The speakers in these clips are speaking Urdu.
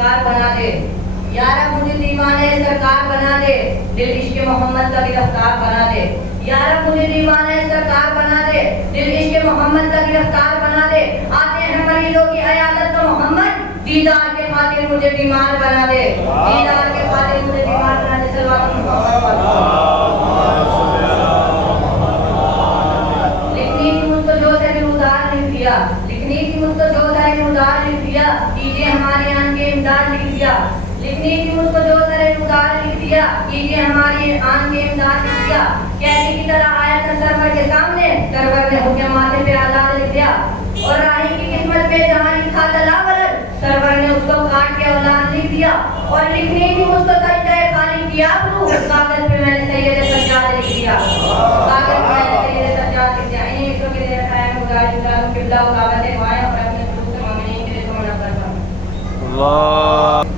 سرکار بنا دے، یا رب مجھے دیوانے سرکار بنا دے، دل عشق محمد کا گرفتار بنا دے، یا رب مجھے دیوانے سرکار بنا دے، دل عشق محمد کا گرفتار بنا دے۔ آتے ہیں مریضوں کی عیادت تو محمد دیدار کے خاطر مجھے بیمار بنا دے، دیدار کے خاطر مجھے بیمار بنا دے۔ صلوات محمد لکھنی تھی مجھ کو جو سے بھی ادار لکھ دیا، لکھنی تھی مجھ کو جو سے بھی ادار لکھ دیا، کیجئے ہماری آن کے امداد لکھ دیا، لکھنی تھی مجھ کو جو سے ادار لکھ دیا، کیجئے ہماری آن کے امداد لکھ دیا۔ کیسی کی طرح آیا تھا سرور کے سامنے، سرور نے حکم ماتھے پہ آزاد لکھ دیا، اور راہی کی قسمت پہ جہاں لکھا تھا لا ولد، سرور نے اس کو کاٹ کے اولاد لکھ دیا۔ اور لکھنی تھی مجھ کو سجدہ خالی کیا کروں، کاغذ پہ میں نے سید سجاد لکھ دیا، کاغذ پہ میں نے سید سجاد لکھ دیا۔ انہیں مصروں کے لیے قائم گزارش کروں قبلہ و کعبہ سے دعائیں اور اپنے خلوص مومنین کے لیے دعا کرتا ہوں۔ اللہ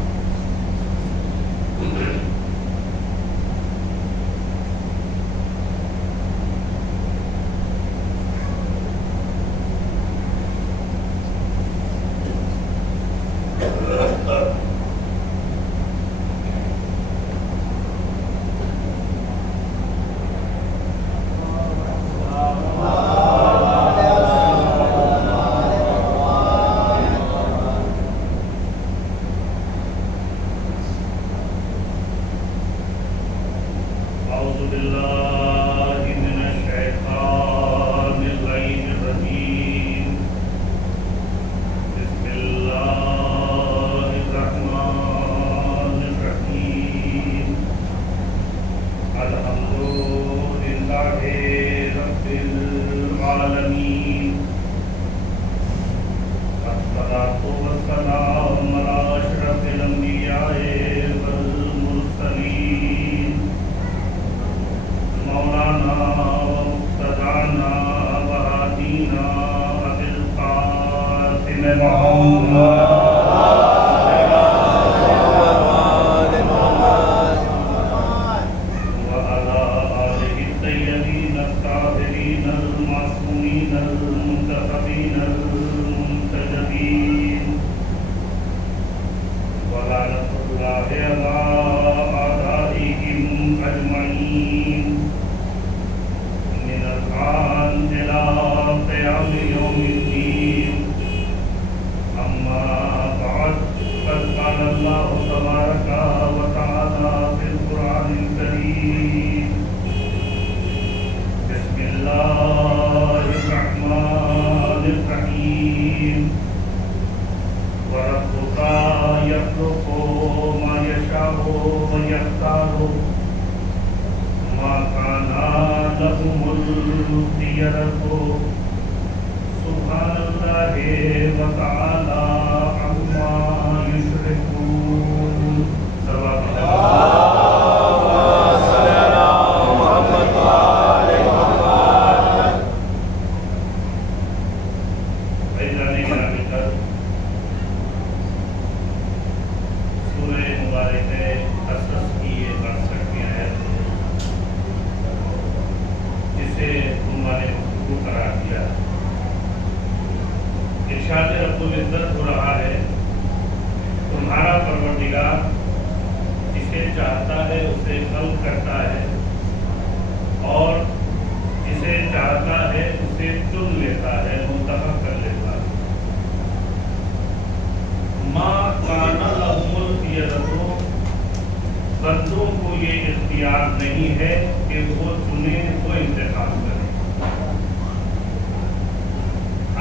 بندوں کو یہ اختیار نہیں ہے کہ وہ چنیں وہ انتخاب کریں۔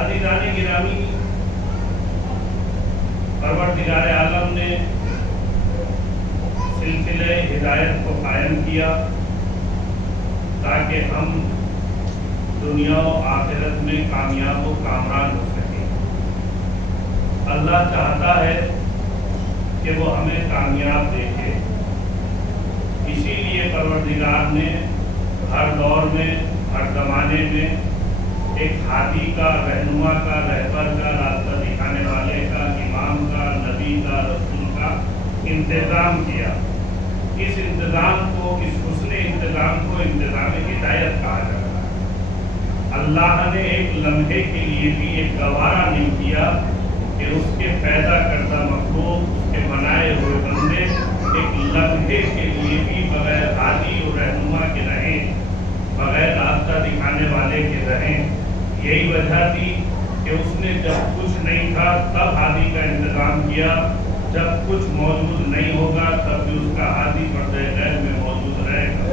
عزیزان گرامی، پروردگار عالم نے سلسلہ ہدایت کو قائم کیا تاکہ ہم دنیا و آخرت میں کامیاب و کامران ہو سکیں۔ اللہ چاہتا ہے کہ وہ ہمیں کامیاب دیکھے، اسی لیے پروردگار نے ہر دور میں ہر زمانے میں ایک ہادی کا، رہنما کا، رہبر کا، راستہ دکھانے والے کا، امام کا، نبی کا، رسول کا انتظام کیا۔ اس انتظام کو، اس حسن انتظام کو انتظام ہدایت کہا جاتا ہے۔ اللہ نے ایک لمحے کے لیے بھی ایک گوارا نہیں کیا کہ اس کے پیدا کردہ مخلوق، اس کے اندھے کے لیے بھی بغیر ہادی اور رہنما کے رہیں، بغیر راستہ دکھانے والے کے رہیں۔ یہی وجہ تھی کہ اس نے جب کچھ نہیں تھا تب ہادی کا انتظام کیا، جب کچھ موجود نہیں ہوگا تب بھی اس کا ہادی پردہ غیب میں موجود رہے گا،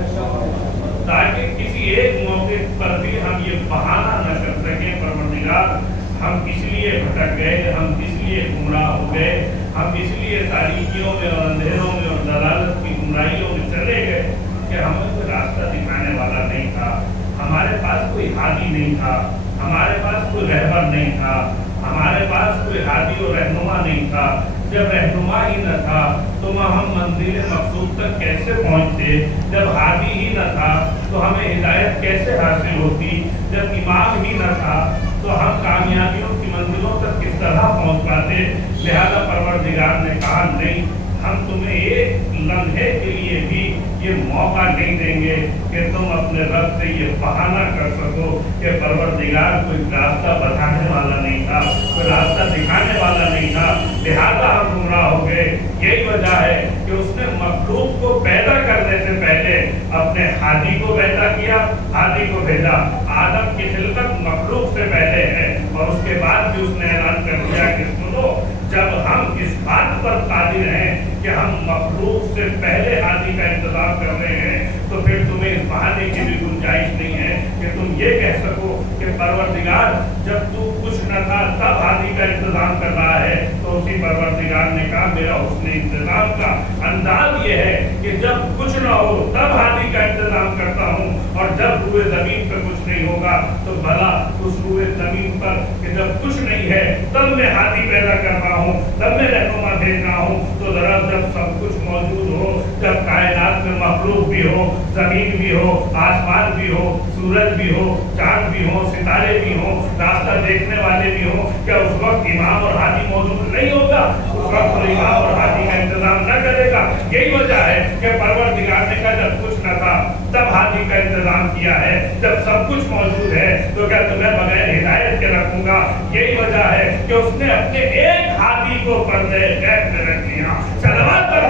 تاکہ کسی ایک موقع پر بھی ہم یہ بہانہ نہ کر سکیں پروردگار ہم اس لیے بھٹک گئے، ہم اس لیے گمراہ ہو گئے، ہم اس لیے تاریکیوں میں اور اندھیروں میں اور ضلالت کی گمراہیوں میں چلے گئے کہ ہمیں کوئی راستہ دکھانے والا نہیں تھا، ہمارے پاس کوئی ہادی نہیں تھا، ہمارے پاس کوئی رہبر نہیں تھا، ہمارے پاس کوئی ہادی اور رہنما نہیں تھا۔ جب رہنما ہی نہ تھا تو ہم منزل مقصود تک کیسے پہنچتے؟ جب ہادی ہی نہ تھا تو ہمیں ہدایت کیسے حاصل ہوتی؟ جب امام ہی نہ تھا تو ہم کامیابیوں کی منزلوں تک کس طرح پہنچ پاتے؟ لہذا پروردگار نے کہا نہیں، ہم تمہیں ایک لمحے کے لیے بھی یہ موقع نہیں دیں گے کہ تم اپنے رب سے یہ بہانہ کر سکو کہ پروردگار کوئی راستہ بتانے والا نہیں تھا، کوئی راستہ دکھانے والا نہیں تھا، لہذا ہم گمراہ ہو گئے۔ یہی وجہ ہے کہ اس نے مخلوق کو پیدا کرنے سے پہلے اپنے ہادی کو پیدا کیا، ہادی کو بھیجا۔ آدم کی خلقت مخلوق سے پہلے ہے اور اس کے بعد بھی اس نے اعلان کر دیا کہ سنو، جب ہم اس بات پر قادر ہیں کہ ہم مخلوق سے پہلے ہادی کا انتظام کر رہے ہیں تو پھر تمہیں اس بہانے کی بھی گنجائش نہیں ہے کہ تم یہ کہہ سکو کہ پروردگار جب تو کچھ نہ تھا تب ہادی کا انتظام کر رہا ہے۔ تو اسی پروردگار نے کہا میرا حسن انتظام کا انداز یہ ہے کہ جب کچھ نہ ہو تب ہادی کا انتظام کرتا ہوں، اور جب روئے زمین پہ کچھ نہیں ہوگا تو بھلا اس روئے زمین پر کہ جب کچھ نہیں ہے تب میں ہادی پیدا کر رہا ہوں، تب میں رہنما بھیج رہا ہوں۔ تو ذرا جب سب کچھ موجود ہو، جب کائنات میں مخلوق بھی ہو، زمین بھی ہو، آسمان بھی ہو، سورج بھی ہو، چاند بھی ہو، ستارے بھی ہو، راستہ دیکھنے والے بھی ہو، کیا اس وقت امام اور ہادی موجود نہیں ہوگا؟ اس وقت تو امام اور ہادی کا انتظام نہ کرے گا۔ یہی وجہ ہے کہ پروردگار نے کہا جب کچھ نہ تھا تب ہادی کا انتظام کیا ہے، جب سب کچھ موجود ہے تو کیا تمہیں بغیر ہدایت کے رکھوں گا؟ یہی وجہ ہے کہ اس نے اپنے ایک ہادی کو پردے غیب میں رکھ دیا۔ صلوات پر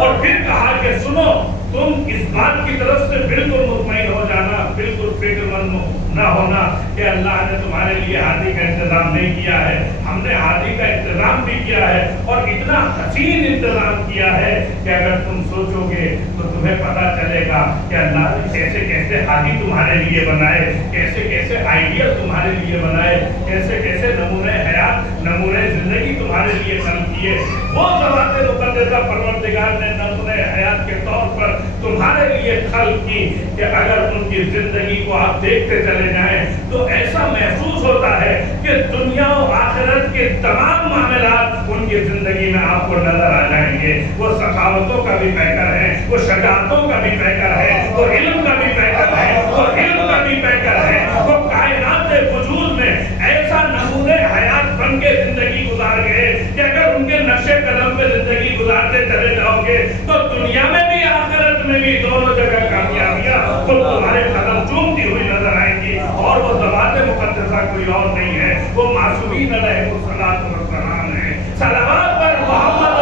اور پھر کہا کہ سنو، تم اس بات کی طرف سے بالکل مطمئن ہو جانا، بالکل فکر مند نہ ہونا کہ اللہ نے تمہارے لیے ہادی کا انتظام نہیں کیا ہے، ہم نے ہادی کا انتظام بھی کیا ہے، اور اتنا حسین انتظام کیا ہے کہ اگر تم سوچو گے تو تمہیں پتا چلے گا کہ اللہ نے کیسے کیسے ہادی تمہارے لیے بنائے، کیسے کیسے آئیڈیل تمہارے لیے بنائے، کیسے کیسے نمونے حیات، نمونے زندگی تمہارے لیے خلق کیے۔ وہ ذوات مقدسہ پروردگار نے نمونے حیات کے طور پر تمہارے لیے خلق کی کہ اگر ان کی زندگی کو آپ دیکھتے چلے جائیں تو ایسا محسوس ہوتا ہے کہ دنیا و آخرت کے تمام معاملات ان کی زندگی میں آپ کو نظر آ جائیں گے۔ وہ سخاوتوں کا بھی پیکر ہے، وہ شجاعتوں کا بھی پیکر ہے، وہ علم کا بھی پیکر ہے، وہ علم کا بھی پیکر ہے، وہ کائنات وجود میں ایسا نمونے حیات بن کے زندگی گزار گئے کہ اگر ان کے نقش قدم پہ زندگی گزارتے چلے جاؤ گے تو دنیا میں بھی آخرت میں بھی دونوں جگہ کامیابیاں خود تمہارے قدم چومتی ہوئی نظر آئیں گی۔ اور وہ ذوات مقدسہ کوئی اور نہیں ہے، وہ معصومین علیہ الصلوۃ والسلام ہے۔ صلوات پر محمد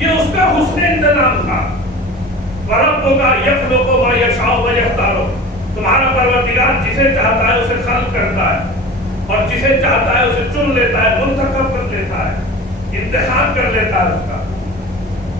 یہ اس کا حسن انتظام تھا۔ وَرَبُّكَ يَخْلُقُ مَا يَشَاءُ وَيَخْتَارُ، تمہارا پروردگار جسے چاہتا ہے اسے خلق کرتا ہے، اور جسے چاہتا ہے اسے چن لیتا ہے، منتخب کر لیتا ہے، انتخاب کر لیتا ہے اس کا۔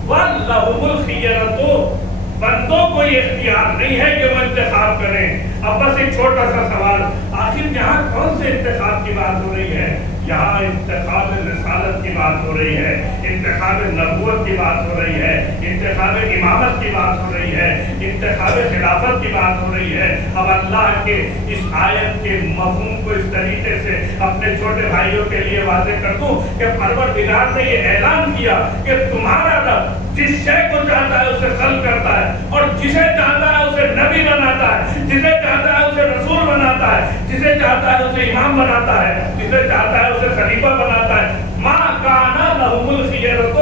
وَلَّهُمُ الْخِيَرَةُ، بندوں کو یہ اختیار نہیں ہے کہ وہ انتخاب کریں۔ اب بس ایک چھوٹا سا سوال، آخر یہاں کون سے انتخاب کی بات ہو رہی ہے؟ یہاں انتخاب رسالت کی بات ہو رہی ہے، انتخاب نبوت کی بات ہو رہی ہے، انتخاب امامت کی بات ہو رہی ہے، انتخاب خلافت کی بات ہو رہی ہے۔ اب اللہ کے اس آیت کے مفہوم کو اس طریقے سے اپنے چھوٹے بھائیوں کے لیے واضح کر دوں کہ پروردگار نے یہ اعلان کیا کہ تمہارا رب جس شے کو چاہتا ہے اسے خلق کرتا ہے، اور جسے چاہتا ہے اسے نبی بناتا ہے، جسے چاہتا ہے اسے رسول بناتا ہے، جسے چاہتا ہے اسے امام بناتا ہے، جسے چاہتا ہے اسے خلیفہ بناتا ہے۔ ما کانا لہم الخیرۃ،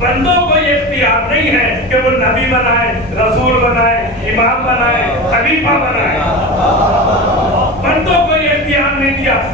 بندوں کو یہ اختیار نہیں ہے کہ وہ نبی بنائے، رسول بنائے، امام بنائے، خلیفہ بنائے۔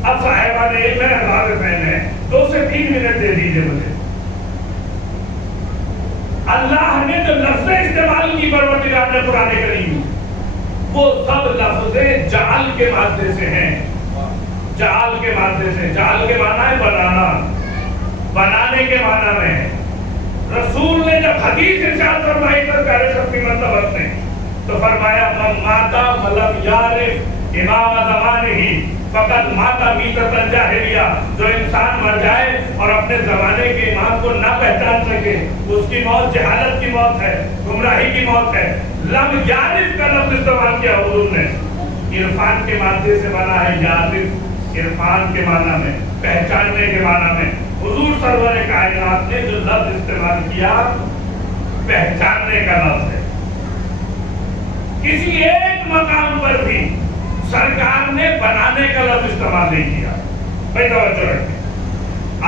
اب صاحبہ نے ایک میرا راز فین ہے 2 سے 3 منٹ دے دیجئے مجھے. اللہ نے جو لفظ استعمال کی پروردگار نے قرآن کریم وہ سب لفظ جعل کے مادے سے ہیں. جعل کے مادے سے. جعل کے معنی ہے بنانا, بنانے کے معنی میں. رسول نے جب حدیث ارشاد فرمائی سرکار شفیع مرتبہ نے تو فرمایا من ماتا ملم یارف امام زمانے ہی فقط ماتا میتت الجاہلیہ. جو انسان مر جائے اور اپنے زمانے کے امام کو نہ پہچان سکے اس کی موت جہالت کی موت ہے, گمراہی کی موت ہے. لم یارف کا لفظ استعمال کیا حضور نے. عرفان کے مادے سے بنا ہے یارف, عرفان کے معنی میں, پہچاننے کے معنی میں. حضور سرور کائنات نے جو لفظ استعمال کیا پہچاننے کا لفظ ہے. کسی ایک مقام پر بھی سرکار نے بنانے کا لفظ استعمال نہیں کیا. بھائی توجہ رکھیں,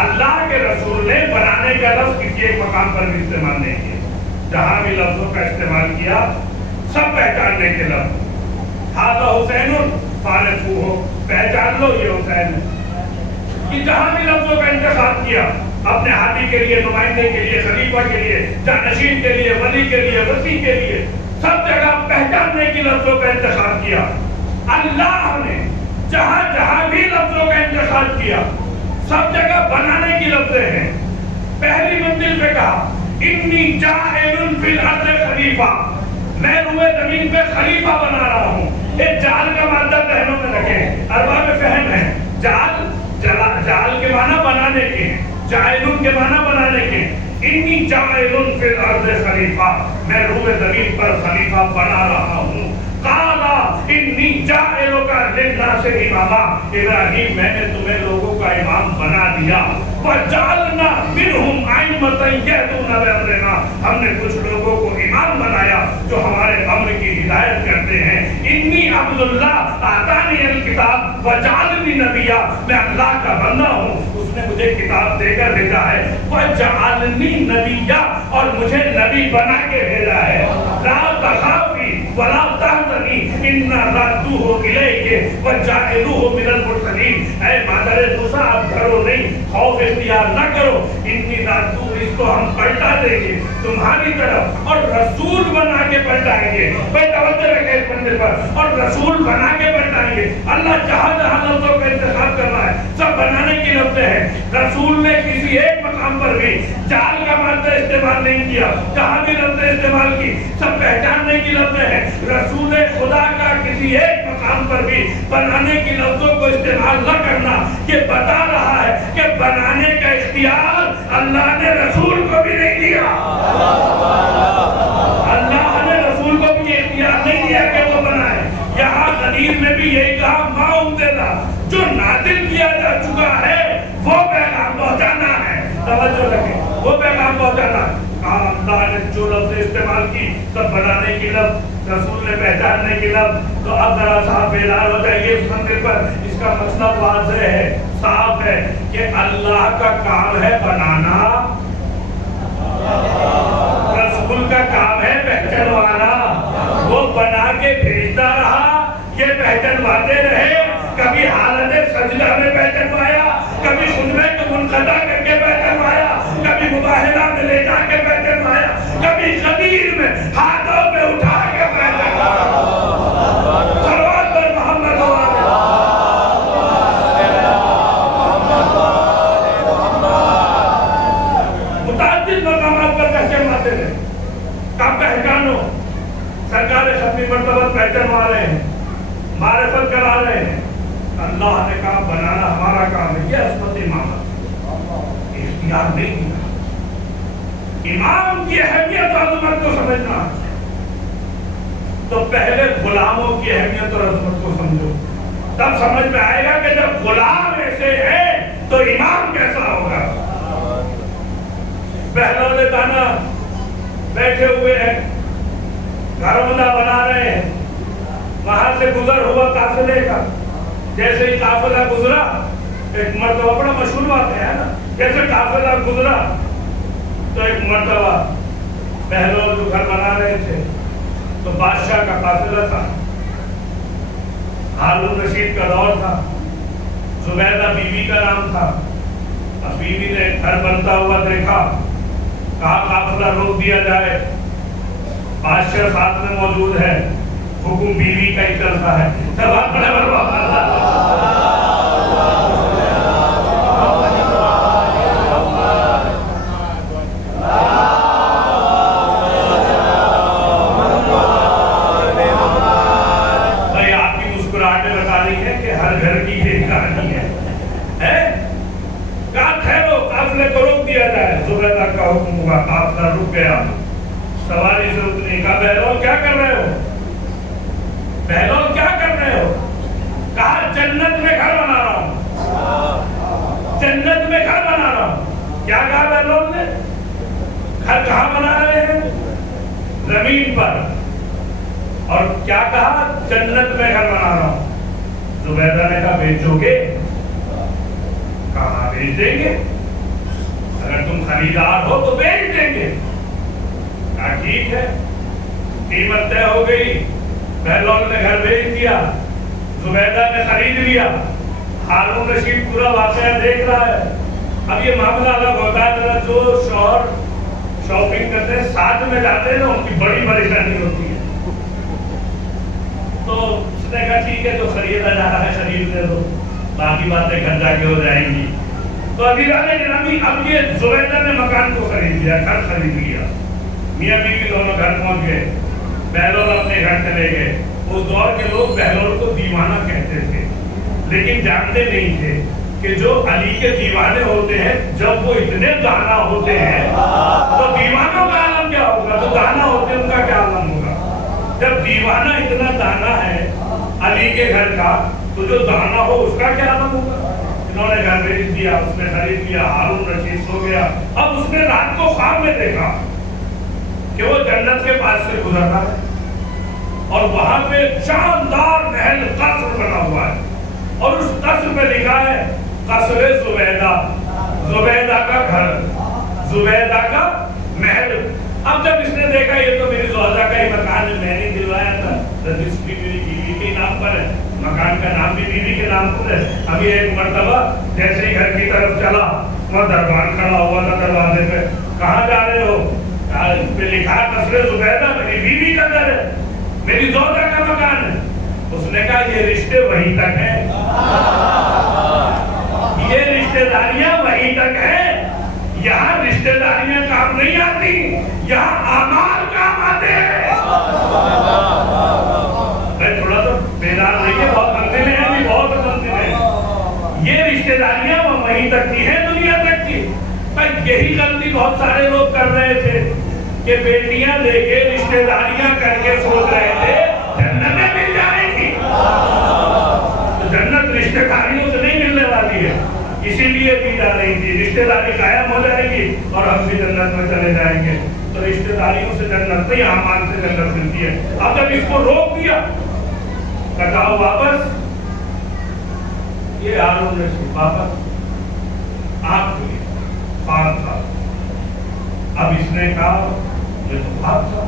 اللہ کے رسول نے بنانے کا لفظ کسی ایک مقام پر بھی استعمال نہیں کیا. جہاں بھی لفظوں کا استعمال کیا سب پہچاننے کے لفظ. ہذا حسین فارفوہ, پہچان لو یہ حسین ہے. کہ جہاں بھی لفظوں کا انتخاب کیا اپنے ہاتھی کے لیے, نمائندے کے لیے, خلیفہ کے لیے, جانشین کے لیے, ولی کے لیے, وسیع کے لیے, سب جگہ پہچاننے کی لفظوں کا انتخاب کیا. اللہ نے جہاں جہاں بھی لفظوں کا انتخاب کیا سب جگہ بنانے کی لفظیں ہیں. پہلی منزل پہ کہا انی جاعل فی الارض خلیفہ, میں روئے زمین پہ خلیفہ بنا رہا ہوں. ایک جعل کا مادہ ذہنوں میں رکھیں, ارباب فہم ہے. جعل کے معنی بنانے کے ہیں, جاعل کے معنی بنانے کے. انی جاعل فی الارض خلیفہ, میں روئے زمین پر خلیفہ بنا رہا ہوں. قالا انی جاعلک للناس اماما, ابراہیم میں نے تمہیں لوگوں کا امام بنا دیا. وجعلنا منہم ائمۃ یہدون بامرنا, ہم نے کچھ لوگوں کو امام بنایا جو ہمارے امر کی ہدایت کرتے ہیں. انی عبداللہ آتانی الکتاب وجعلنی نبیا, میں اللہ کا بندہ ہوں, اس نے مجھے کتاب دے کر بھیجا ہے. وجعلنی نبیا, اور مجھے نبی بنا کے بھیجا ہے. لا تخافی ولا تحزنی انا رادوہ الیک وجاعلوہ من المرسلین. اے مادر موسیٰ اب ڈرو نہیں, خوف اختیار نہ کرو, انی رادوہ, اس کو ہم پلٹا دیں گے تمہاری طرف اور رسول بنا کے پلٹائیں گے. بھائی توجہ رکھیں اس بندے پر, اور رسول بنا کے پلٹائیں گے. اللہ جہاں جہاں لفظوں کا انتخاب کر رہا ہے سب بنانے کی لفظیں ہیں. رسول نے کسی ایک مقام پر بھی جعل کا مادہ استعمال نہیں کیا. جہاں بھی لفظیں استعمال کی سب پہچاننے کی لفظیں ہیں. رسول خدا کا کسی ایک مقام پر بھی بنانے کی لفظوں کو استعمال نہ کرنا یہ بتا رہا ہے کہ بنانے کا اختیار اللہ نے رسول کو بھی نہیں دیا. اللہ نے رسول کو بھی اختیار نہیں دیا کہ وہ بنائے. یہاں حدیث میں بھی یہی کہا ما انزل, جو نازل کیا جا چکا ہے وہ پیغام پہنچانا ہے. توجہ رکھیں, وہ پیغام پہنچانا ہے. اللہ نے جو لفظ استعمال کی سب بنانے کی لفظ, رسول نے پہچاننے کی لفظ. تو اب ذرا صاحب بیدار ہو جائیے اس منزل پر. اس کا مطلب واضح ہے, صاف ہے کہ اللہ کا کام ہے بنانا, رسول کا کام ہے پہچانوانا. وہ بنا کے بھیجتا رہا, یہ پہچانواتے رہے. کبھی حالت سجدہ میں پہچانوایا, کبھی خطبے کو منقطع کر کے پہچانوایا, کبھی مباہلہ میں لے جا کے پہچانوایا, کبھی غدیر میں ہاتھوں پہ اٹھا کے پہچانوایا. صلوات پر محمد و آلہ. متعدد مقامات پر پہچانواتے رہے. کب پہچانو, سرکار ختمی مرتبہ پہچانوا رہے ہیں, معرفت کرا رہے ہیں. اللہ نے کہا بنانا ہمارا کام ہے. یہ عصمت امامت, اختیار نہیں دیا. امام کی اہمیت اور عظمت کو سمجھنا تو پہلے غلاموں کی اہمیت اور عظمت کو سمجھو, تب سمجھ میں آئے گا کہ جب غلام ایسے ہیں تو امام کیسا ہوگا. بہلول دانا بیٹھے ہوئے ہیں, گھروندہ بنا رہے ہیں, وہاں سے گزر ہوا قافلے کا. جیسے ہی قافلہ گزرا, ایک مرتبہ بڑا مشہور بات ہے نا, جیسے قافلہ گزرا تو ایک مرتبہ بہلول جو گھر بنا رہے تھے تو بادشاہ کا قافلہ تھا, ہارون رشید کا دور تھا. زبیدہ بیوی کا نام تھا. اب بیوی نے گھر بنتا ہوا دیکھا, کہا قافلہ روک دیا جائے, بادشاہ ساتھ میں موجود ہے, حکم بیوی کا ہی چلتا ہے. سب اپنے زبیدہ کا حکم ہوا, قافلہ رک گیا. سواری سے اتری, کہا بہلول کیا کر رہے ہو, بہلول کیا کر رہے ہو؟ کہا جنت میں گھر بنا رہا ہوں, جنت میں گھر بنا رہا ہوں. کیا کہا بہلول نے؟ گھر کہاں بنا رہے ہیں؟ زمین پر. اور کیا کہا؟ جنت میں گھر بنا رہا ہوں. زبیدہ نے کہا بیچو گے؟ کہاں بیچ دیں گے, اگر تم خریدار ہو تو بیچ دیں گے. کہا ٹھیک ہے. قیمت طے ہو گئی, بہلول نے گھر بیچ دیا, زبیدہ نے خرید لیا. ہارون رشید پورا واقعہ دیکھ رہا ہے. اب یہ معاملہ الگ ہوتا ہے, ذرا جو شوہر شاپنگ کرتے ہیں ساتھ میں جاتے ہیں نا, ان کی بڑی پریشانی ہوتی ہے. تو اس نے کہا ٹھیک ہے, جو خریدا جا رہا ہے خرید لے دو, باقی باتیں گھر جا کے ہو جائیں گی. تو اب یہ زبیدہ نے مکان کو خرید لیا, گھر خرید لیا. میاں بیوی دونوں گھر پہنچ گئے. بہلول اپنے گھر چلے گئے. اس دور کے لوگ بہلول کو دیوانہ کہتے تھے, لیکن جانتے نہیں تھے کہ جو علی کے دیوانے ہوتے ہیں جب وہ اتنے دانا ہوتے ہیں تو دیوانوں کا عالم کیا ہوگا, تو دانا ہوتے ہیں ان کا کیا عالم ہوگا. جب دیوانہ اتنا دانا ہے علی کے گھر کا, تو جو دانا ہو اس کا کیا عالم ہوگا. انہوں نے گھر بیچ دیا, اس نے خرید لیا. ہارون رشید سو گیا. اب اس نے رات کو خواب میں دیکھا کہ وہ جنت کے پاس سے گزر رہا ہے اور وہاں پہ شاندار محل قصر بنا ہوا ہے, اور اس قصر پہ لکھا ہے قصر زبیدہ, زبیدہ کا گھر, زبیدہ کا محل. اب جب اس نے دیکھا یہ تو میری زوجہ کا ہی مکان ہے, میں نے دلوایا تھا, رجسٹری میری بیوی کے نام پر ہے, مکان کا نام بھی بیوی کے نام پر ہے. ابھی ایک مرتبہ جیسے ہی گھر کی طرف چلا, وہ دربان کھڑا ہوا تھا دروازے پہ. کہاں جا رہے ہو؟ اس پہ لکھا قصر زبیدہ, میری بیوی کا گھر ہے, میری زوجہ کا مکان ہے. اس نے کہا یہ رشتے وہیں تک ہیں, یہ رشتے داریاں وہیں تک ہیں, یہاں رشتے داریاں کام نہیں آتی, یہاں اعمال کام آتے ہیں. تھوڑا تو بیدار رہیے, بہت منزلیں ہیں بھی, بہت منزلیں. یہ رشتے داریاں وہ وہیں تک کی ہیں, دنیا تک کی. یہی غلطی بہت سارے لوگ کر رہے تھے کہ بیٹیاں لے کے رشتے داریاں کر کے سوچ رہے تھے جنتیں مل جائے گی. جنت رشتے داریوں سے نہیں ملنے والی ہے, اسی لیے دی جا رہی تھی. رشتے داری قائم ہو جائے گی اور ہم بھی جنت میں چلے جائیں گے. تو رشتے داریوں سے جنت نہیں, اعمال سے جنت ملتی ہے. اب جب اس کو روک دیا, کٹاؤ واپس, یہ ہارون رشید واپس آپ کو خواب تھا. اب اس نے کہا یہ تو خواب تھا.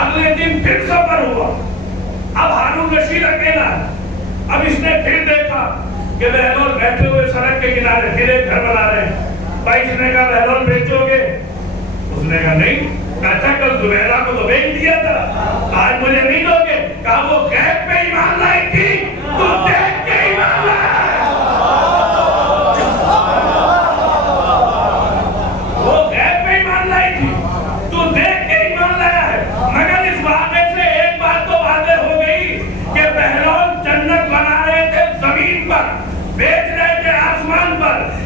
اگلے دن پھر سفر ہوا. اب ہارون رشید اکیلا ہے. اب اس نے پھر دیکھا کہ بہلول بیٹھے ہوئے سڑک کے کنارے پھر ایک گھر بنا رہے ہیں. بھائی اس نے کہا بہلول بیچو گے؟ اس نے کہا نہیں. اچھا کل زبیدہ کو تو بیچ دیا تھا, آج مجھے نہیں دو گے؟ کہا وہ غیب پہ ایمان لائی تھی, تو دیکھ کے ایمان لایا.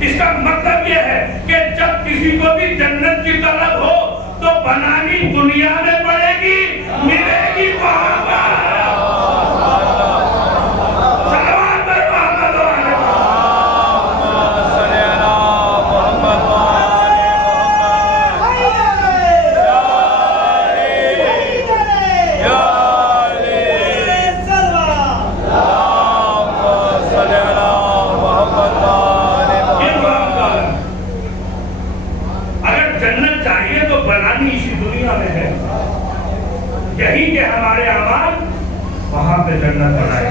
اس کا مطلب یہ ہے کہ جب کسی کو بھی جنت کی طلب ہو تو بنانی دنیا میں پڑے گی, ملے گی وہاں پر. یہی کہ ہمارے اعمال وہاں پہ جنت بنائے.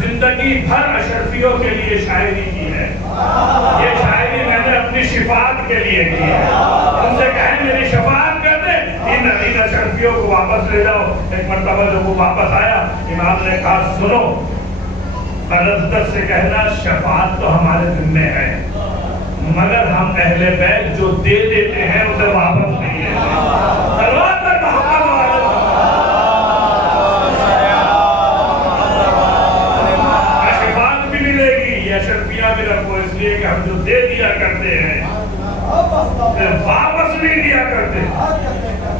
زندگی بھر اشرفیوں کے لیے شاعری کی ہے. یہ شاعری میں نے اپنی شفاعت کے لیے کی ہے. ان سے کہیں میری شفاعت کر دیں, ان اشرفیوں کو واپس لے جاؤ. ایک مرتبہ جب وہ واپس آیا, امام نے کہا سنو, قلندر سے کہنا شفاعت تو ہمارے ذمہ ہے, مگر ہم اہل بیت جو دے دیتے ہیں اسے واپس نہیں لیتے. شفاعت بھی ملے گی, یہ شرفیاں بھی رکھو, اس لیے کہ ہم جو دے دیا کرتے ہیں واپس نہیں دیا کرتے.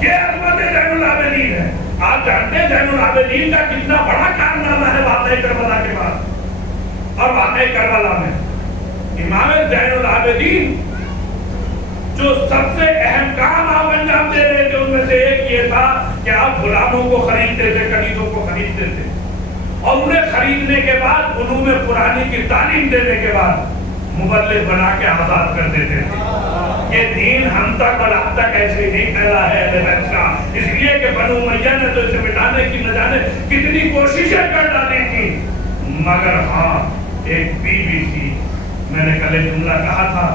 یہ عظمت زین العابدین ہے. آپ جانتے ہیں زین العابدین کا کتنا بڑا کارنامہ ہے واقعہ کربلا کے بعد. اور واقعہ کربلا میں امام زین العابدین جو سب سے اہم کام آپ انجام دے رہے تھے, ان میں سے ایک یہ تھا کہ آپ غلاموں کو خریدتے تھے, کنیزوں کو خریدتے تھے, اور انہیں خریدنے کے بعد علوم قرآنی کی تعلیم دینے کے بعد مبلغ بنا کے آزاد کر دیتے تھے. یہ دین ہم تک اور آپ تک ایسے نہیں پھیلا ہے اہل بیت کا, اس لیے کہ بنو امیہ نے تو اسے مٹانے کی نہ جانے کتنی کوششیں کر ڈالی تھی. مگر ہاں ایک بیوی تھی, میں نے کل ایک جملہ کہا تھا,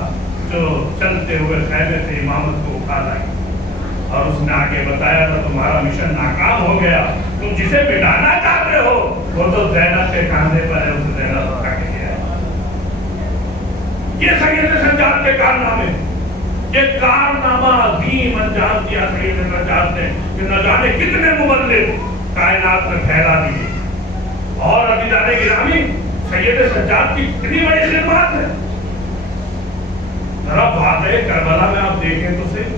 جو چلتے ہوئے خیمے سے امامت کو اٹھا لائی, اور اس نے آگے بتایا تھا تمہارا مشن ناکام ہو گیا, تم جسے مٹانا چاہتے ہو وہ تو زینب کے کاندھے پر ہے, اسے زینب اٹھا کے گیا. یہ سید سجاد کے کارنامے, یہ کارنامہ عظیم انجام دیا سید سجاد نے, کہ نہ جانے کتنے مبلغ کائنات میں پھیلا دیے. اور ابھی جانے گرامی سید سجاد کی کتنی بڑی خدمات ہے. ذرا واقعہ کربلا میں آپ دیکھیں تو صحیح,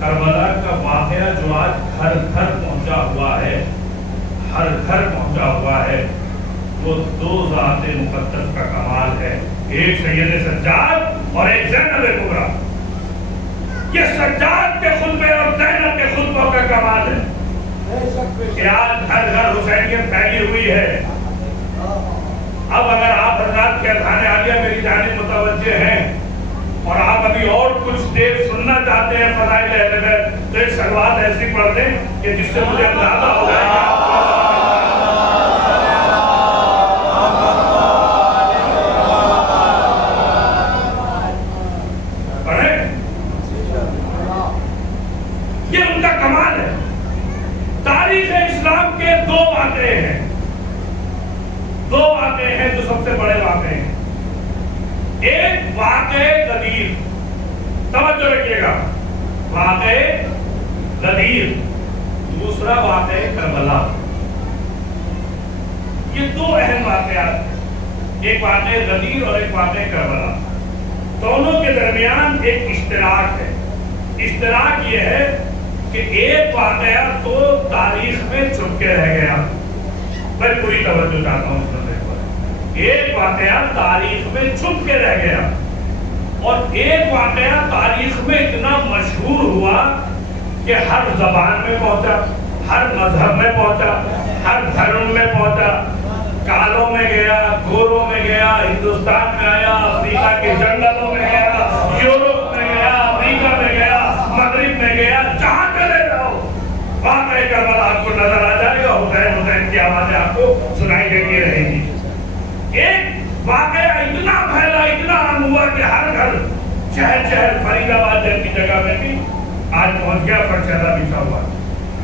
کربلا کا واقعہ جو آج ہر گھر پہنچا ہوا ہے, ہر گھر پہنچا ہوا ہے, وہ دو ذات مقدس کا کمال ہے, ایک سید سجاد اور ایک زینب کبریٰ. یہ سجاد کے خطبے اور زینب کے خطبوں کا کمال ہے کہ آج ہر گھر حسینیت پھیلی ہوئی ہے. اب اگر آپ حضرات کے اذہان عالیہ میری جانب متوجہ ہیں اور آپ ابھی اور کچھ دیر سننا چاہتے ہیں فضائل اہل بیت, تو ایک سلوات ایسی پڑھ دیں کہ جس سے مجھے اندازہ ہو جائے گا. یہ ان کا کمال ہے. تاریخ اسلام کے دو واقعے ہیں, دو واقعے ہیں جو سب سے بڑے واقعے ہیں. ایک واقعہ غدیر, توجہ رکھیے گا, واقعہ غدیر, دوسرا واقعہ کربلا. یہ دو اہم واقعات, ایک واقعہ غدیر اور ایک واقعہ کربلا. دونوں کے درمیان ایک اشتراک ہے. اشتراک یہ ہے کہ ایک واقعہ تو تاریخ میں چھپ کے رہ گیا. میں پوری توجہ چاہتا ہوں اس پر. ایک واقعہ تاریخ میں چھپ کے رہ گیا, اور ایک واقعہ تاریخ میں اتنا مشہور ہوا کہ ہر زبان میں پہنچا, ہر مذہب میں پہنچا, ہر دھرم میں پہنچا, کالوں میں گیا, گوروں میں گیا, ہندوستان میں آیا, افریقہ کے جنگلوں میں گیا, یورپ میں گیا, امریکہ میں گیا, مغرب میں گیا, جہاں چلے جاؤ واقعہ کربلا آپ کو نظر آ جائے گا. حسین حسین کی آوازیں آپ کو سنائی دیتی رہیں گی. ایک واقعہ اتنا پھیلا, اتنا عام ہوا کہ ہر گھر, شہر شہر, فرید آباد جیسی جگہ میں بھی آج پہنچ گیا, پرچادہ بچھا ہوا.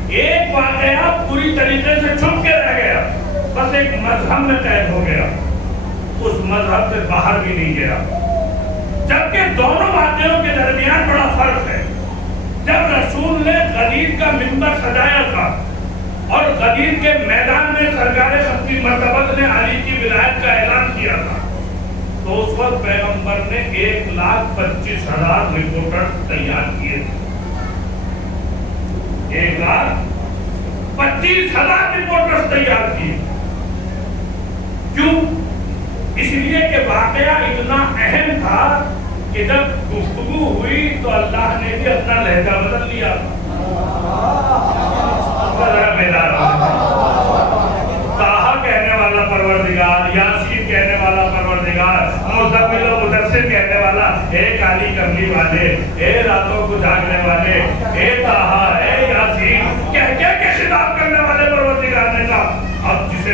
ایک واقعہ پوری طریقے سے چھپ کے رہ گیا, بس ایک مذہب میں قید ہو گیا, اس مذہب سے باہر بھی نہیں گیا. جبکہ دونوں واقعوں کے درمیان بڑا فرق ہے. جب رسول نے غدیر کا منبر سجایا تھا اور غدیر کے میدان میں سرکار خفتی مرتبت نے علی کی ولایت کا اعلان کیا تھا, تو اس وقت پیغمبر نے 1,25,000 رپورٹر تیار کیے تھے. 1,25,000 رپورٹر تیار کیے. کیوں؟ اس لیے کہ واقعہ اتنا اہم تھا کہ جب گفتگو ہوئی تو اللہ نے بھی اپنا لہجہ بدل لیا. طٰہٰ کہنے والا پروردگار, یاسین کہنے والا پروردگار, مزمل و مدثر کہنے والا, اے کالی کملی والے, اے راتوں کو جاگنے والے, اے طٰہٰ, اے یاسین کہہ کے خطاب کرنے والے پروردگار نے کہا اب جسے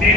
3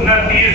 29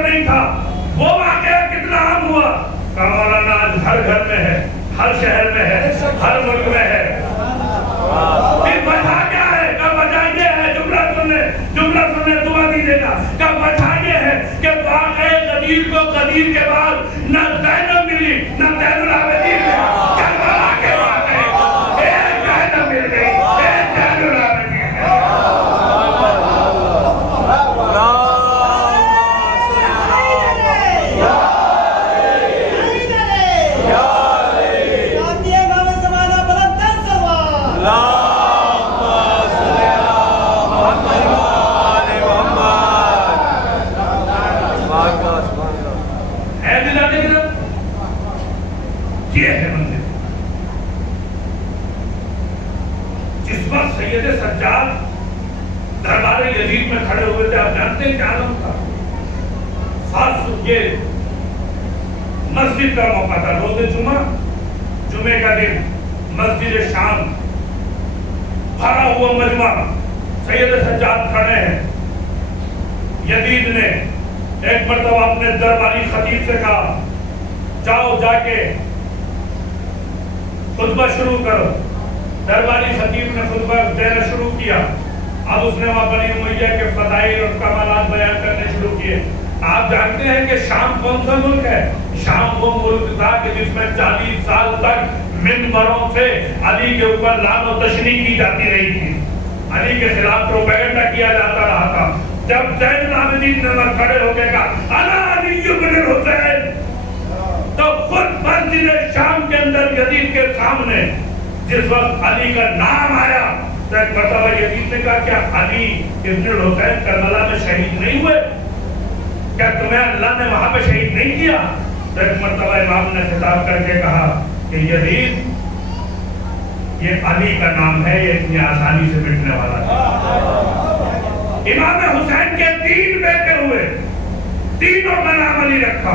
پر نہیں تھا، وہ واقعہ کتنا عام ہوا؟ مولانا آج ہر گھر میں ہے، ہر شہر میں ہے، ہر ملک میں ہے۔ پھر وجہ کیا ہے؟ کب وجہ یہ ہے، جملہ سننے دعا دیجیے گا، کب وجہ یہ ہے کہ واقعہ غدیر کو غدیر کے بعد نہ زینب ملی نہ زین العابدین ملی، کربلا کے واقعے ایک زینب مل گئی، ایک زین العابدین مل یہ ہے مندر۔ جس وقت سید سجاد دربار یزید میں کھڑے ہوئے تھے، آپ جانتے ہیں کیا عالم تھا؟ یہ مسجد کا موقع تھا، روز جمعے کا دن، مسجد شام بھرا ہوا مجمع، سید سجاد کھڑے ہیں۔ یزید نے ایک مرتبہ اپنے درباری خطیب سے کہا، جاؤ جا کے خطبہ شروع کرو۔ درباری خطیب نے خطبہ دینا شروع کیا۔ اب اس نے وہاں بنی امیہ کے فضائل اور کمالات بیان کرنے شروع کیے۔ آپ جانتے ہیں کہ شام کون سا ملک ہے؟ شام وہ ملک تھا کہ جس میں 40 سال تک منبروں سے علی کے اوپر لعن و تشنیع کی جاتی رہی تھی، علی کے خلاف پروپیگنڈا کیا جاتا رہا تھا۔ جب زین العابدین نے کھڑے ہو کے کہا انا علی بن الحسین، تو خود مسجد شام کے اندر یزید کے سامنے جس وقت علی کا نام آیا تو ایک مرتبہ یزید نے کہا کیا علی ابن الحسین کربلا میں شہید نہیں ہوئے؟ کیا تمہیں اللہ نے وہاں پہ شہید نہیں کیا؟ تو ایک مرتبہ امام نے خطاب کر کے کہا کہ یزید یہ علی کا نام ہے، یہ اتنی آسانی سے مٹنے والا ہے۔ امام حسین کے 3 بیٹے ہوئے، تینوں کا نام علی رکھا،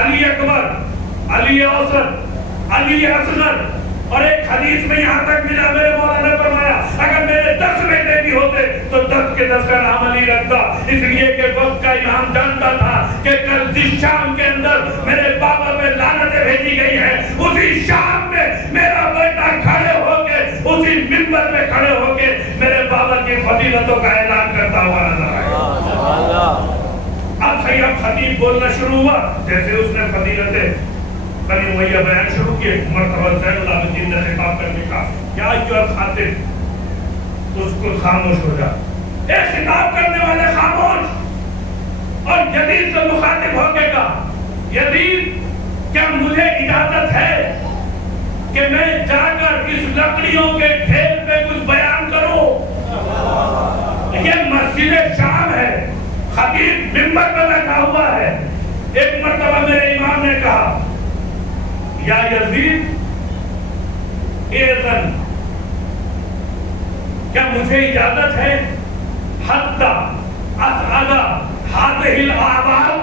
علی اکبر، علی اوسط، علی اصغر، اور ایک حدیث میں یہاں تک ملا میرے مولا نے فرمایا اگر میرے 10 بیٹے بھی ہوتے تو 10 کے 10 کا نام علی رکھتا، اس لیے کہ وقت کا امام جانتا تھا کہ کل جس شام کے اندر میرے بابا پہ لعنتیں بھیجی گئی ہیں، اسی شام میں میرا بیٹا کھڑے ہو کے اسی منبر پہ کھڑے ہو کے میرے بابا کی فضیلتوں کا اعلان کرتا ہوا نظر آیا۔ اب سید خطیب بولنا شروع ہوا، جیسے اس نے فضیلتیں بنی امیہ بیان شروع کیے، مرتبہ زین العابدین نے خطاب کر کے کہا یا ایھا الخاطب اس کو خاموش ہو جا۔ ایک خطاب کرنے والے خاموش، اور یزید سے مخاطب ہو کے کہا یزید کیا مجھے اجازت ہے کہ میں جا کر اس لکڑیوں کے ڈھیر پہ کچھ بیان کروں؟ یہ مسجد شام ہے، خطیب منبر پہ بیٹھا ہوا ہے۔ ایک مرتبہ میرے امام نے کہا یا یزید اذن، کیا مجھے اجازت ہے حتی اسعد هذه الاعوال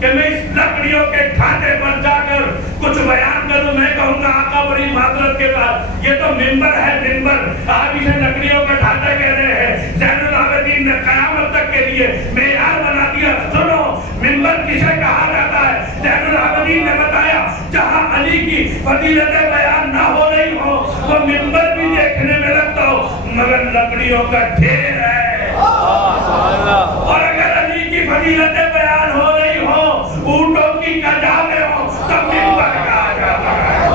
کہ میں اس لکڑیوں کے ڈھانچے پر جا کر کچھ بیان کروں؟ میں کہوں گا آقا بڑی معذرت کے بعد یہ تو منبر ہے، منبر آپ اسے لکڑیوں کا ڈھانچہ کہہ رہے ہیں۔ زین العابدین نے قیامت تک کے لیے معیار بنا دیا، سنو منبر کسے کہا جاتا ہے؟ زین العابدین نے بتایا جہاں علی کی فضیلتیں بیان نہ ہو رہی ہو وہ منبر بھی دیکھنے میں لگتا ہو مگر لکڑیوں کا ڈھیر ہے، اور اگر علی کی فضیلتیں بیان ہو رہی ہو اونٹوں کی کجاویں ہو تو منبر کہا جاتا ہے،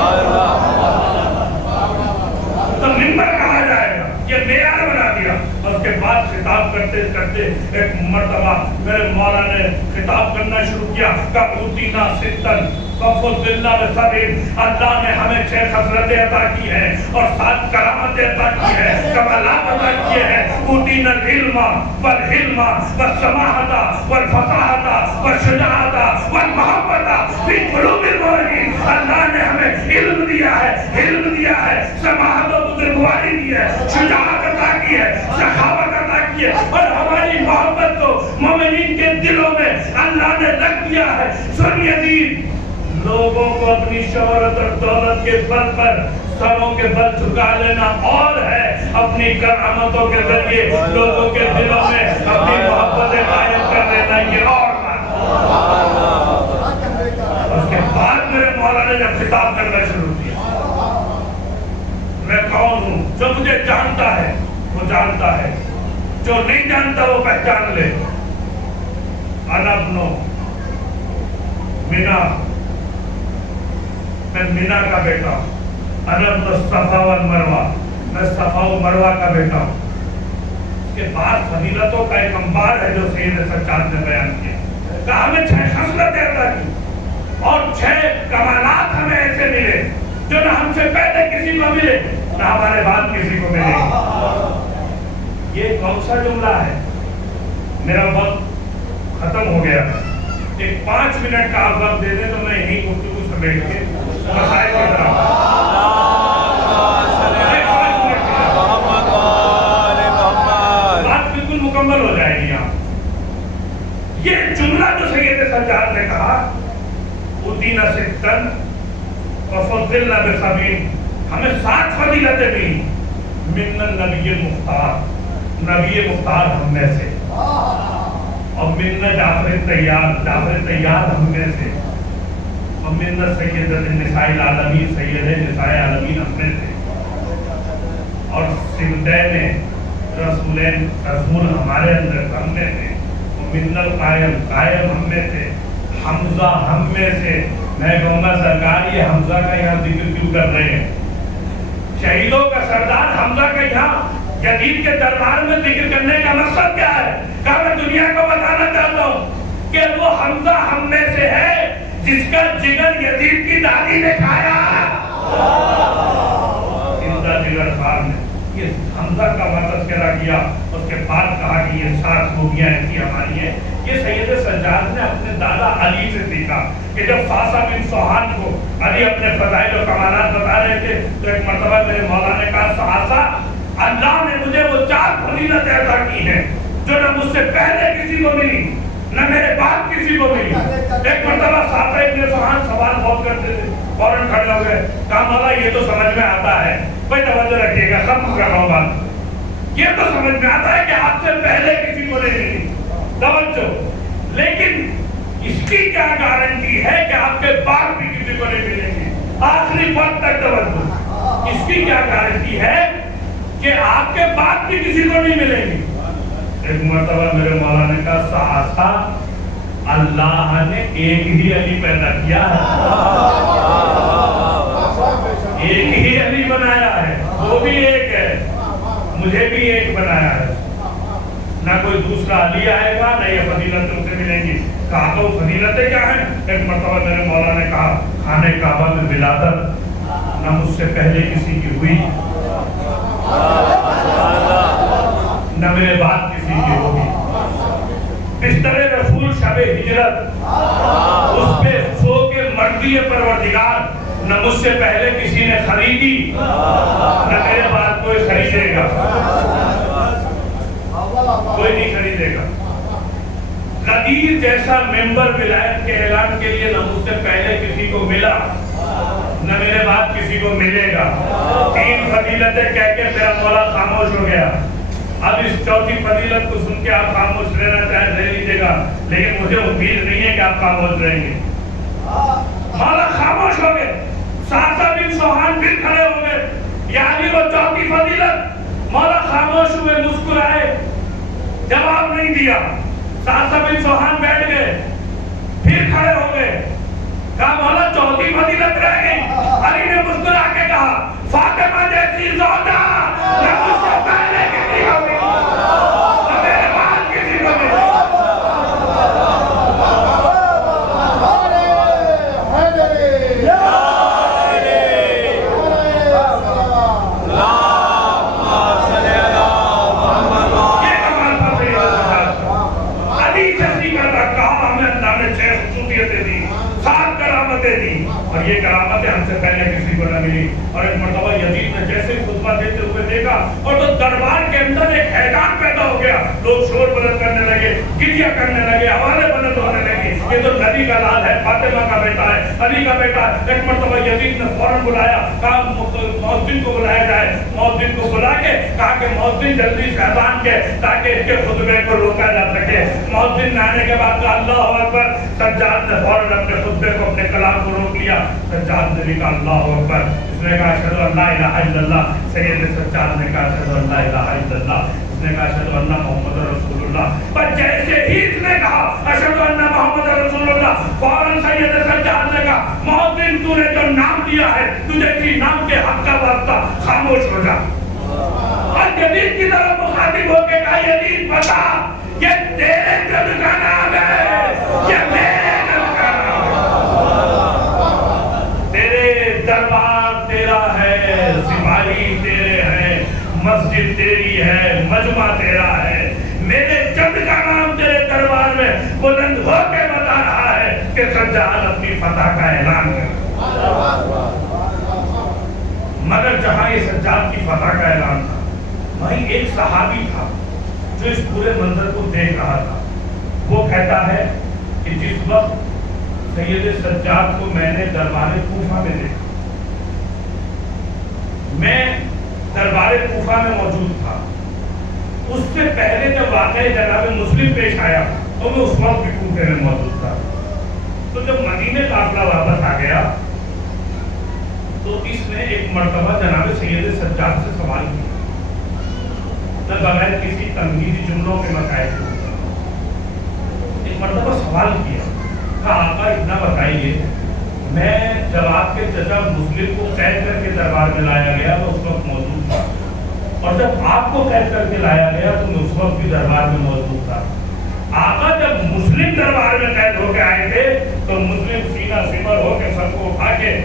تو منبر کہا جائے گا۔ یہ معیار بنا دیا۔ اس کے بعد خطاب کرتے کرتے ایک مرتبہ میرے مولا نے خطاب کرنا شروع کیا کہ اوتینا ستن وفضل اللہ بسبب، اللہ نے ہمیں 6 خصلتیں عطا کی ہیں اور 7 کرامتیں عطا کی ہیں، کمالات عطا کیے ہیں۔ اوتینا العلم والحلم والسماحة والفصاحة والشجاعة والمحبة فی قلوب المؤمنین، اللہ نے ہمیں علم دیا ہے، حلم دیا ہے، سماحت و بزرگواری دی ہے، شجاعت عطا کی ہے، سخاوت عطا کی ہے، اور ہماری محبت کو مومنین کے دلوں میں اللہ نے رکھ دیا ہے۔ سن یزید، لوگوں کو اپنی شہرت اور دولت کے بل پر سروں کے بل جھکا لینا اور ہے اپنی کرامتوں کے ذریعے لوگوں کے دلوں میں اپنی محبتیں قائم کر لینا یہ اور بات۔ اس کے بعد میرے مولا نے جب خطاب کرنا شروع کیا، میں کون ہوں؟ جو مجھے جانتا ہے وہ جانتا ہے، جو نہیں جانتا وہ پہچان لے۔ انا ابن مینا، میں مینا کا بیٹا ہوں۔ انا ابن صفا والمروہ، میں صفا و مروہ کا بیٹا ہوں۔ اس کے بعد فضیلتوں کا ایک انبار ہے جو سید سجاد نے بیان کیا، کہا ہمیں 6 خصلتیں عطا کی اور 6 کمالات ہمیں ایسے ملے جو نہ ہم سے پہلے کسی کو ملے نہ ہمارے بعد کسی کو ملے۔ یہ کون سا جملہ ہے؟ میرا وقت ختم ہو گیا، ایک 5 منٹ کا آپ وقت دے دیں تو میں یہیں گفتگو سمیٹ کے مسائل کی طرف بات بالکل مکمل ہو جائے گی۔ یہاں یہ جملہ جو سید سجاد نے کہا، اُتینا سِتًّا وَفُضِّلْنَا بِسَبْعٍ، ہمیں 7 فضیلتیں ملی، مِنَ النَّبِيِّ الْمُخْتَارِ، نبی مختار ہم میں سے، اور مِنَ جعفر الطیار، جعفر طیار ہم میں سے، اور مِنَ سیدۃ النساء العالمین، سید نساء عالمین ہم میں سے، اور سبتین رسولین، رسول ہمارے اندر ہم میں سے، اور مِنَ القائم، قائم ہم میں سے، حمزہ ہم میں سے۔ میں کہوں گا سرکار یہ حمزہ کا یہاں ذکر کیوں کر رہے ہیں؟ شہیدوں کا سردار حمزہ کا یہاں یزید کے دربار میں ذکر کرنے کا مقصد کیا ہے؟ کہا میں دنیا کو بتانا چاہتا ہوں کہ وہ حمزہ ہم میں سے ہے جس کا جگر یزید کی دادی نے کھایا۔ زندہ جگر خار نے یہ حمزہ کا تذکرہ کیا، اس کے بعد کہا کہ یہ 7 خوبیاں ایسی ہماری ہیں۔ یہ سید سجاد نے اپنے دادا علی سے سیکھا کہ جب فاسا بن سوہان کو علی اپنے فضائل و کمالات بتا رہے تھے تو ایک مرتبہ میرے مولا نے کہا فاسا، اللہ نے مجھے وہ 4 فضیلتیں عطا کی ہیں جو نہ مجھ سے پہلے کسی کو ملی نہ میرے بعد کسی کو ملی۔ ایک مرتبہ صحابہ ابن سوہان سوال بہت کرتے تھے، فوراً کھڑے ہو گئے، کہا مولا یہ تو سمجھ میں آتا ہے، کوئی توجہ رکھیے گا، ختم کر رہا ہوں بات، یہ تو سمجھ میں آتا ہے کہ آپ سے پہلے کسی کو نہیں ملی، توجہ، لیکن اس کی کیا گارنٹی ہے کہ آپ کے بعد بھی کسی کو نہیں ملیں گے؟ آخری وقت تک توجہ، اس کی کیا گارنٹی ہے کہ آپ کے بعد بھی کسی کو نہیں ملیں گی؟ ایک مرتبہ میرے مولا نے کہا سہاسا، اللہ نے ایک ہی علی پیدا کیا ہے، ایک ہی علی بنایا ہے، وہ بھی ایک ہے، مجھے بھی ایک بنایا ہے، نہ کوئی دوسرا علی آئے گا نہ یہ فضیلتیں اسے ملیں گی۔ کہا تو فضیلتیں کیا ہیں؟ ایک مرتبہ میرے مولا نے کہا خانہ کعبہ میں ولادت نہ مجھ سے پہلے کسی کی ہوئی نہ میرے بعد کسی کی ہوگی۔ بستر رسول شب ہجرت، اس پہ سو کے مرضی پروردگار نہ مجھ سے پہلے کسی نے خریدی نہ میرے بعد کوئی خریدے گا، کوئی نہیں خریدے گا۔ غدیر جیسا ممبر ولایت کے اعلان کے لیے نہ مجھ سے پہلے کسی کو ملا نہ میرے بعد کسی کو ملے گا۔ 3 فضیلتیں کہہ کے میرا مولا خاموش ہو گیا۔ اب اس 4تھی فضیلت کو سن کے آپ خاموش رہنا چاہیں رہ لیجیے گا، لیکن مجھے امید نہیں ہے کہ آپ خاموش رہیں گے۔ مولا خاموش ہو گئے، سہاسا بن سوہان پھر کھڑے ہو گئے، یعنی وہ 4تھی فضیلت۔ مولا خاموش ہوئے، مسکرائے، جواب نہیں دیا۔ سہاسا بن سوہان بیٹھ گئے، پھر کھڑے ہو گئے، کہا مولا 4تھی فضیلت رہ گئی۔ علی نے مسکرا کے کہا فاطمہ جیسی زوجہ نہ مجھ سے پہلے کسی کو ملی نہ میرے بعد کسی کو ملی۔ اور یہ کرامتیں ہم سے پہلے کسی کو نہ ملی۔ اور ایک مرتبہ یزید نے جیسے خطبہ دیتے ہوئے دیکھا اور تو دربار کے اندر ایک حیران پیدا ہو گیا، لوگ شور بلند کرنے لگے، گریہ کرنے لگے، حوالے بلند ہونے لگے، یہ تو علی کا لال ہے، فاطمہ کا بیٹا ہے، علی کا بیٹا ہے۔ ایک مرتبہ یزید نے فوراً بلایا، کہا مؤذن کو بلایا جائے۔ مؤذن کو بلا کے کہا کہ مؤذن جلدی سے اذان کے تاکہ اس کے خطبے کو روکا جا سکے۔ مؤذن نے آنے کے بعد کہا اللہ اکبر۔ سجاد نے فوراً اپنے خطبے کو، اپنے کلام کو روک لیا۔ سجاد نے بھی کہا اللہ اکبر۔ اس نے کہا اشہد ان لا الہ الا اللہ۔ سید سجاد نے کہا اشہد ان لا الہ الا اللہ۔ اس نے کہا اشہد ان محمد رسول اللہ۔ پر جیسے ہی اس نے کہا اشہد ان محمد رسول اللہ، فوراً سید سجاد نے کہا مؤذن تو نے جو نام دیا ہے، تجھے اسی نام کے حق کا واسطہ، خاموش ہو جا۔ اور یزید کی طرف مخاطب ہو کے کہا یزید بتا یہ تیرے جد کا نام ہے یا میرے جد کا نام ہے؟ تیرے دربار تیرا ہے، سپاہی تیرے ہیں، مسجد تیری ہے، مجمع تیرا ہے، میرے جد کا نام تیرے دربار میں بلند ہو کے بتا رہا ہے کہ سجاد اپنی فتح کا اعلان کر۔ مگر جہاں یہ سجاد کی فتح کا اعلان تھا، وہیں ایک صحابی تھا جو اس پورے منظر کو دیکھ رہا تھا۔ وہ کہتا ہے کہ جس وقت سید سجاد کو میں نے دربار کوفہ میں دیکھا، میں دربار کوفہ میں موجود تھا، اس سے پہلے جب واقعہ جناب مسلم پیش آیا تو میں اس وقت بھی کوفے میں موجود تھا۔ تو جب مدینے قافلہ واپس آ گیا تو اس نے ایک مرتبہ جناب سید سجاد سے سوال کیا، بغیر کسی تنقیدی جملوں کے مسائل کو۔ ایک مرتبہ سوال کیا، کہا آقا اتنا بتائیے، میں جب آپ کے چچا مسلم کو قید کر کے دربار میں لایا گیا تو اس وقت موجود تھا، اور جب آپ کو قید کر کے لایا گیا تو میں اس وقت بھی دربار میں موجود تھا۔ آقا جب مسلم دربار میں قید ہو کے آئے تھے تو مسلم سینہ سپر ہو کے سر کو اٹھا کے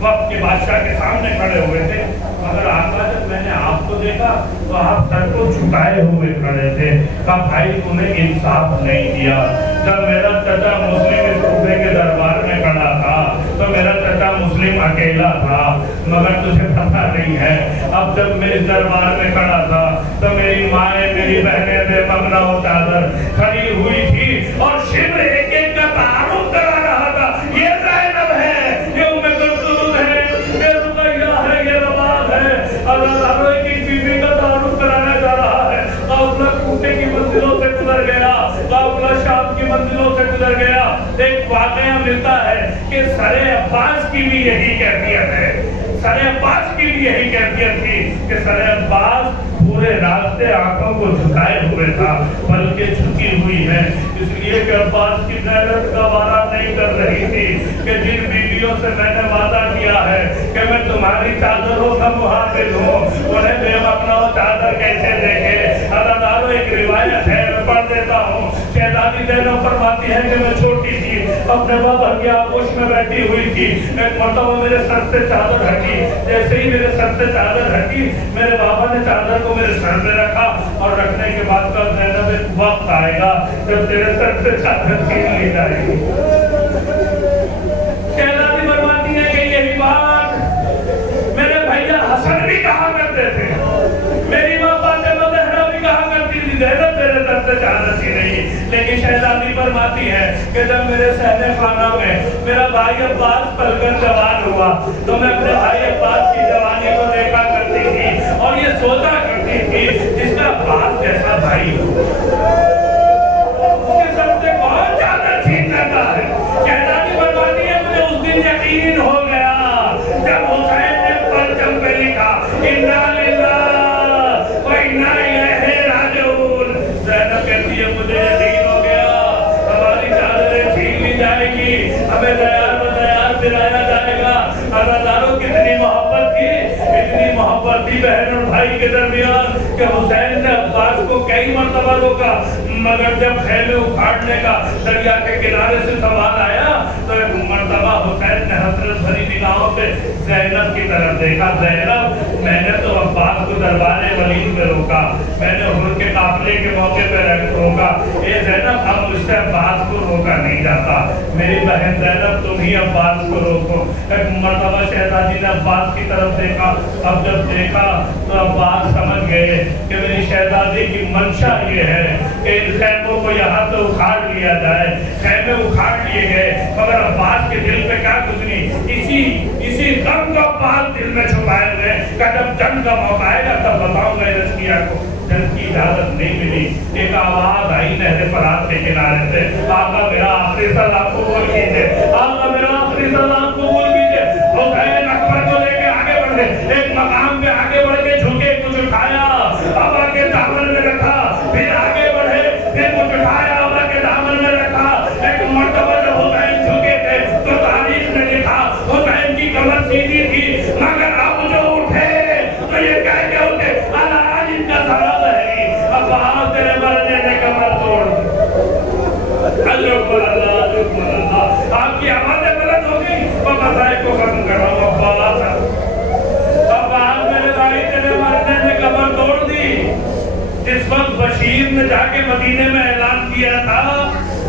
وقت کے بادشاہ کے سامنے کھڑے ہوئے تھے، مگر آقا جب میں نے آپ کو دیکھا تو آپ سر کو جھکائے ہوئے کھڑے تھے۔ کہا بھائی تمہیں انصاف نہیں دیا، جب میرا چچا مسلم اس کوفے کے دربار میں کھڑا تھا تو میرا چچا مسلم اکیلا تھا، مگر تجھے پتہ نہیں ہے اب جب میں اس دربار میں کھڑا تھا تو میری مائیں میری بہنیں بے پگنا و چادر کھڑی ہوئی تھی اور شبر ایک ایک کا تعارف کرا رہا تھا، یہ زینب ہے، یہ ام کلثوم ہے، یہ رقیہ ہے، یہ رباب ہے۔ اللہ تعالیٰ کی بیوی کا تعارف کرانا جا رہا ہے۔ قافلہ کوفے کی منزلوں سے گزر گیا، قافلہ شام کی منزلوں سے گزر گیا۔ ایک واقعہ ملتا ہے کہ سر عباس کی بھی یہی کیفیت ہے، سر عباس کی بھی یہی کیفیت تھی کہ سر عباس پورے راستے آنکھوں کو جھکائے ہوئے تھا، بلکہ جھکی ہوئی ہے، اس لیے کہ عباس کی زینب کا وعدہ نہیں کر رہی تھی کہ جن بیویوں سے میں نے وعدہ کیا ہے کہ میں تمہاری چادروں کا محافظ ہوں، انہیں بے مقنا و چادر کیسے دیکھے۔ اللہ تعالیٰ ایک روایت ہے، میں پڑھ دیتا ہوں۔ شہزادی زینب فرماتی ہے کہ میں چھوٹی تھی، اپنے بابا کی آغوش میں بیٹھی ہوئی تھی، ایک مرتبہ میرے سر سے چادر ہٹی، جیسے ہی میرے سر سے چادر ہٹی میرے بابا نے چادر کو میرے سر میں رکھا اور رکھنے کے بعد کہا زینب ایک وقت آئے گا جب تیرے سر سے چادر چھین لی جائے گی۔ شہزادی فرماتی ہے کہ یہی بات میرے بھیا حسن بھی کہا کرتے تھے، میری ماں فاطمہ زہرا بھی کہا کرتی تھی زینب تیرے سر سے چادر چھین رہی۔ لیکن شہزادی فرماتی ہے کہ جب میرے صحن خانہ میں میرا بھائی عباس پل کر جوان ہوا تو میں اپنے بھائی عباس کی جوانی کو دیکھا کرتی تھی اور یہ سوچا کرتی تھی جس کا عباس جیسا بھائی ہو اس کے سر سے کون چادر چھین سکتا ہے۔ شہزادی فرماتی ہے مجھے اس دن یقین ہو گیا جب حسین نے پرچم پہ لکھا انا للہ و انا الیہ راجعون۔ زینب کہتی ہے مجھے یقین ہو گیا ہماری چادریں چھین لی جائے گی، ہمیں دیار و دیار پھرایا جائے گا۔ اللہ تعالیٰ کتنی محبت تھی، اتنی محبت تھی بہن اور بھائی کے درمیان کہ حسین نے عباس کو کئی مرتبہ روکا، مگر جب خیمے اکھاڑنے کا دریا کے کنارے سے سوال آیا تو ایک مرتبہ حسین نے حسرت بھری نگاہوں سے زینب کی طرف دیکھا، زینب میں نے تو عباس کو دربار ولید پہ روکا، میں نے حضور کے قافلے کے موقع پہ روکا، اے زینب اب مجھ سے عباس کو روکا نہیں جاتا، میری بہن زینب تم ہی عباس کو روکو۔ ایک مرتبہ شہزادی نے عباس کی طرف دیکھا، اب جب دیکھا تو عباس سمجھ گئے کہ میری شہزادی کی منشا یہ ہے کہ ان خیموں کو یہاں سے اکھاڑ لیا جائے. خیمے اکھاڑ لیے گئے مگر عباس کے دل پہ کیا گزری؟ اسی غم کو عباس دل میں چھپائے ہوئے کہ جب جنگ کا موقع آئے گا تب بتاؤں گا رضیہ کو. جنگ کی اجازت نہیں ملی. ایک آواز آئی نہر فرات کے کنارے سے, آقا میرا آخری سلام قبول کیجیے, آقا میرا آخری سلام قبول کیجیے. حسین اکبر کو لے کے آگے بڑھے, ایک مقام پہ آگے بڑھ کے جھکے, کچھ اٹھایا آقا کے دامن میں رکھا, پھر آگے بڑھے, پھر کچھ اٹھایا آقا کے دامن میں رکھا. ایک مرتبہ جب حسین جھکے تھے تو تاریخ نے لکھا حسین کی کمر سیدھی تھی مگر اب جو اٹھے تو یہ کہہ کے اٹھے آج ان کا سارا بہری عباس تیرے مرنے نے کمر توڑ دی. اللہ آپ کی آوازیں بلند ہو گئی اور مسائل کو ختم کر رہا ہوں. عباس میرے بھائی تیرے مرنے نے کمر توڑ دی. جس وقت بشیر نے جا کے مدینے میں اعلان کیا تھا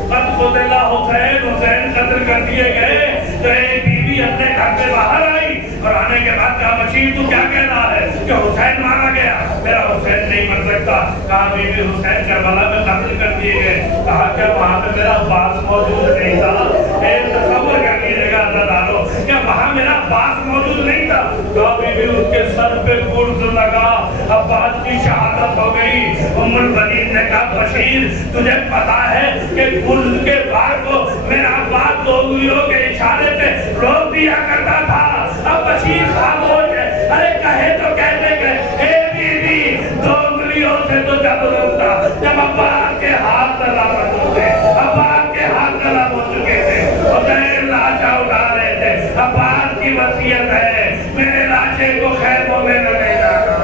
قد قتل حسین, حسین قتل کر دیے گئے, تو ایک بیوی اپنے گھر سے باہر آئی اور آنے کے بعد کہا بشیر تو کیا کہنا ہے کہ حسین مارا گیا؟ میرا حسین نہیں مر سکتا. کہا بیوی حسین کربلا میں قتل کر دیے گئے. کہا کیا وہاں پہ میرا عباس موجود نہیں تھا؟ ایک تصور کر لیجیے گا اللہ تعالیٰ, کیا وہاں میرا عباس موجود نہیں تھا؟ کہا بیوی اس کے سر پہ گرز لگا, عباس کی شہادت ہو گئی. ام البنین نے کہا بشیر تجھے پتا ہے کہ گرز کے بار کو میرا عباس دو انگلیوں کے اشارے پہ روک دیا کرتا تھا. اب بشیر خاموش ہے. ارے کہے تو کہتے کہ اے بیوی دو انگلیوں سے تو جب روکتا جب عباس کے ہاتھ سلامت ہوتے, عباس کے ہاتھ سلام ہو چکے تھے, حسین لاشا اٹھا رہے تھے. عباس کی وصیت ہے میرے لاشے کو خیموں میں نہ لے جانا.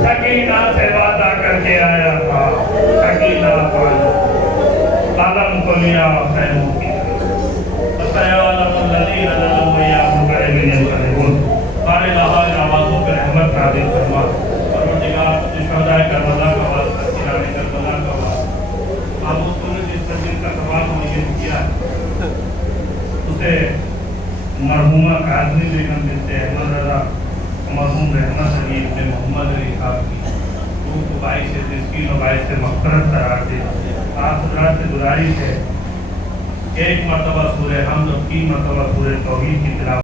سکینہ سے وعدہ کر کے آیا تھا, سکینہ قلم کو لیا خیموں کی سیعلم الذین ظلموا ایہم بما ینقلبون. ہمارے لہٰذ آوازوں پہ رحمت نازل فرما. پروردگار شہدائے کربلا کا واسطہ, کرام کربلا کا واسطہ, آپ نے جس تجربے کا سوال مجھے کیا اسے مرحومہ قاسمی بیگم بنت احمد رضا, مرحوم رحمت علی ابن محمد علی صاحب کی روح کو باعث تسکین و باعث مغفرت قرار دے. آپ حضرات سے گزارش ہے ایک مرتبہ سورہ حمد اور 3 مرتبہ سورہ توحید کی تلاوت